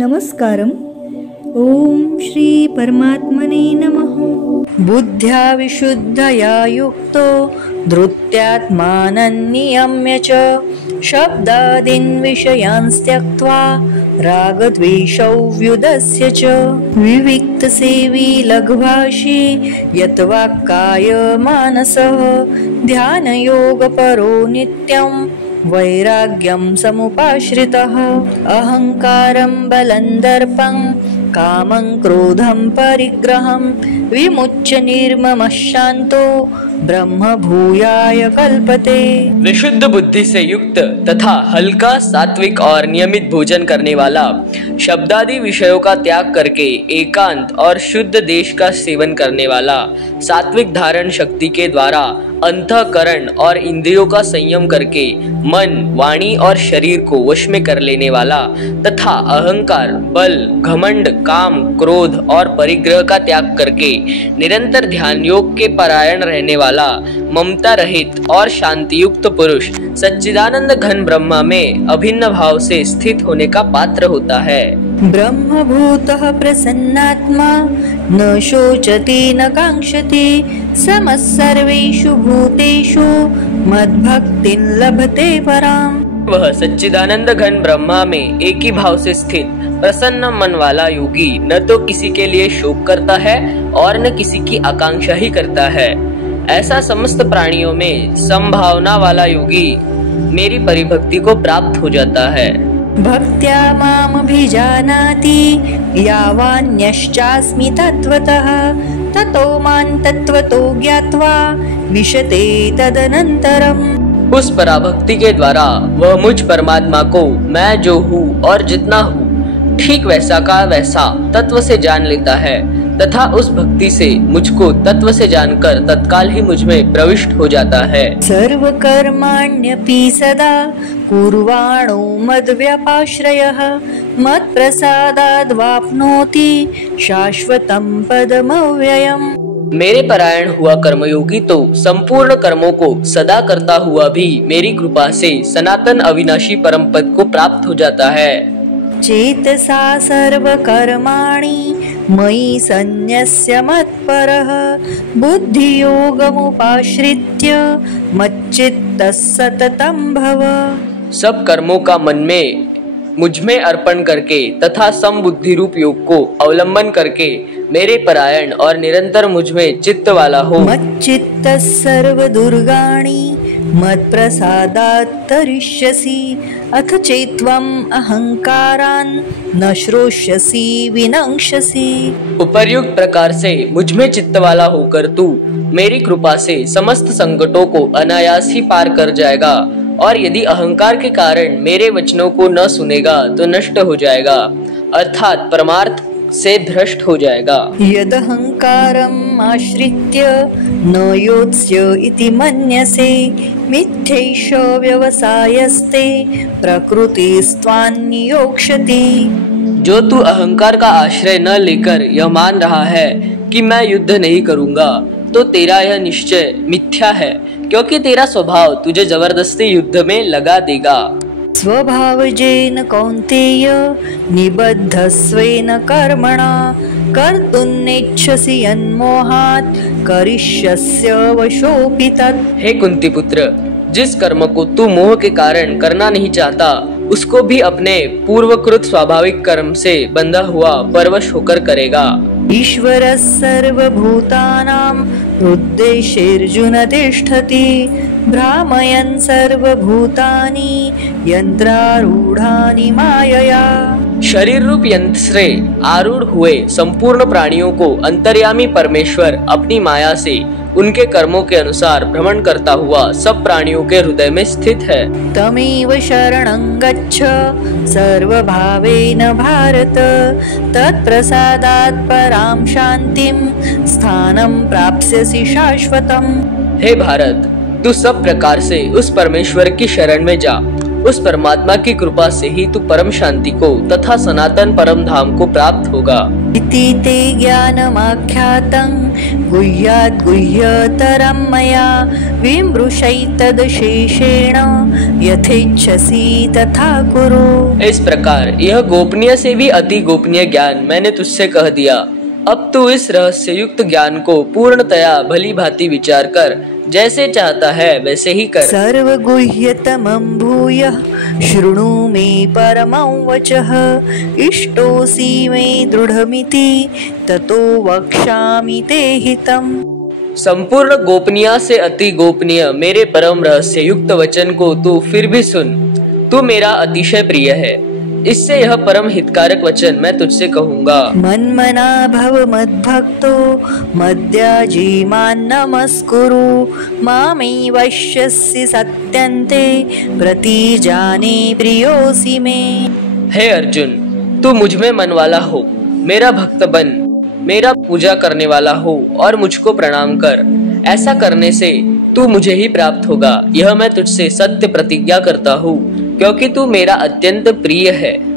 नमस्कारम। ओम श्री परमात्मने नमः। बुद्ध्या विशुद्धया युक्तो धृत्यात्मानं नियम्य च शब्दादीन् विषयान् त्यक्त्वा रागद्वेषौ व्युदस्य च विविक्तसेवी लघ्वाशी यत्वाक्काय मानसः ध्यानयोगपरो नित्यं वैराग्यं समुपाश्रितः अहंकारं बलं दर्पं कामं क्रोधं परिग्रहं विमुच्य निर्ममः शांतो ब्रह्म भूयाय कल्पते। विशुद्ध बुद्धि से युक्त तथा हल्का, सात्विक और नियमित भोजन करने वाला, शब्दादि विषयों का त्याग करके एकांत और शुद्ध देश का सेवन करने वाला, सात्विक धारण शक्ति के द्वारा अंतःकरण और इंद्रियों का संयम करके मन, वाणी और शरीर को वश में कर लेने वाला तथा अहंकार, बल, घमंड, काम, क्रोध और परिग्रह का त्याग करके निरंतर ध्यान योग के परायण रहने वाला, ममता रहित और शांति युक्त पुरुष सच्चिदानंद घन ब्रह्मा में अभिन्न भाव से स्थित होने का पात्र होता है। ब्रह्मभूतः प्रसन्नात्मा न शोचति न कांक्षति समः सर्वेषु भूतेषु मद्भक्तिं लभते पराम। वह सच्चिदानंद घन ब्रह्मा में एक ही भाव से स्थित प्रसन्न मन वाला योगी न तो किसी के लिए शोक करता है और न किसी की आकांक्षा ही करता है। ऐसा समस्त प्राणियों में समभावना वाला योगी मेरी परिभक्ति को प्राप्त हो जाता है। भक्त्या मामभिजानाति यावान्यश्चास्मि तत्त्वतः ततो मां तत्त्वतो ज्ञात्वा विशते तदनन्तरम्। उस पराभक्ति के द्वारा वह मुझ परमात्मा को मैं जो हूँ और जितना हूँ ठीक वैसा का वैसा तत्व से जान लेता है तथा उस भक्ति से मुझको तत्व से जानकर तत्काल ही मुझ में प्रविष्ट हो जाता है। सर्वकर्माण्यपि सदा कुर्वाणो मद्व्यपाश्रयः मत्प्रसादाद् वाप्नोति शाश्वतं पदमव्ययम्। मेरे परायण हुआ कर्मयोगी तो संपूर्ण कर्मों को सदा करता हुआ भी मेरी कृपा से सनातन अविनाशी परम पद को प्राप्त हो जाता है। चेतसा सर्वकर्माणि मयि सन्न्यस्य मत्परः बुद्धियोगमुपाश्रित्य मच्चित्तः सततं भव। सब कर्मों का मन में मुझ में अर्पण करके तथा समबुद्धि रूप योग को अवलंबन करके मेरे परायण और निरंतर मुझ में चित्त वाला हो। मच्चित्तः सर्वदुर्गाणि मत्प्रसादात् तरिष्यसि अथ चेत्त्वम् अहंकारान् न श्रोष्यसि विनङ्क्षसि। उपर्युक्त प्रकार से मुझ में चित्त वाला होकर तू मेरी कृपा से समस्त संकटों को अनायास ही पार कर जाएगा और यदि अहंकार के कारण मेरे वचनों को न सुनेगा तो नष्ट हो जाएगा अर्थात परमार्थ से भ्रष्ट हो जाएगा। यदहंकारम् आश्रित्य न योत्स्य इति मन्यसे मिथ्यैष व्यवसायस्ते प्रकृतिस्त्वां नियोक्ष्यति। जो तू अहंकार का आश्रय न लेकर यह मान रहा है कि मैं युद्ध नहीं करूंगा तो तेरा यह निश्चय मिथ्या है क्योंकि तेरा स्वभाव तुझे जबरदस्ती युद्ध में लगा देगा। स्वभावजेन कौन्तेय निबद्धस्वेन कर्मणा कर्तुं नेच्छसि यन्मोहात् करिष्यस्य वशोऽपि तत्। हे कुंती पुत्र, जिस कर्म को तू मोह के कारण करना नहीं चाहता उसको भी अपने पूर्वकृत स्वाभाविक कर्म से बंधा हुआ परवश होकर करेगा। ईश्वरः सर्वभूतानां हृद्देशेऽर्जुन तिष्ठति भ्रामयन् सर्वभूतानि यंत्रारूढ़ानि मायया। शरीर रूप यंत्र से आरूढ़ हुए संपूर्ण प्राणियों को अंतर्यामी परमेश्वर अपनी माया से उनके कर्मों के अनुसार भ्रमण करता हुआ सब प्राणियों के हृदय में स्थित है। तमेव शरणं गच्छ सर्वभावेन भारत तत्प्रसादात् परां शान्तिं स्थानं प्राप्स्यसि शाश्वतम्। हे भारत, तू सब प्रकार से उस परमेश्वर की शरण में जा उस परमात्मा की कृपा से ही तू परम शांति को तथा सनातन परम धाम को प्राप्त होगा। इति ते ज्ञानमाख्यातं गुह्याद् गुह्यतरं मया विमृशैतदशेषेण यथेच्छसि तथा कुरु। इस प्रकार यह गोपनीय से भी अति गोपनीय ज्ञान मैंने तुझसे कह दिया। अब तू इस रहस्य युक्त ज्ञान को पूर्णतया भली भांति विचार कर, जैसे चाहता है वैसे ही कर। सर्वगुह्यतमं भूयः शृणु मे परमं वचः इष्टोऽसि मे दृढमिति ततो वक्ष्यामि ते हितम्। संपूर्ण गोपनीय से अति गोपनीय मेरे परम रहस्य युक्त वचन को तू फिर भी सुन। तू मेरा अतिशय प्रिय है, इससे यह परम हितकारक वचन मैं तुझसे कहूँगा। मन्मना भव मद्भक्तो मद्याजी मां नमस्कुरु मामैवश्यसि सत्यन्ते प्रतिजाने प्रियोऽसि मे। हे अर्जुन, तू मुझ में मन वाला हो, मेरा भक्त बन, मेरा पूजा करने वाला हो और मुझको प्रणाम कर। ऐसा करने से तू मुझे ही प्राप्त होगा, यह मैं तुझसे सत्य प्रतिज्ञा करता हूँ, क्योंकि तू मेरा अत्यंत प्रिय है।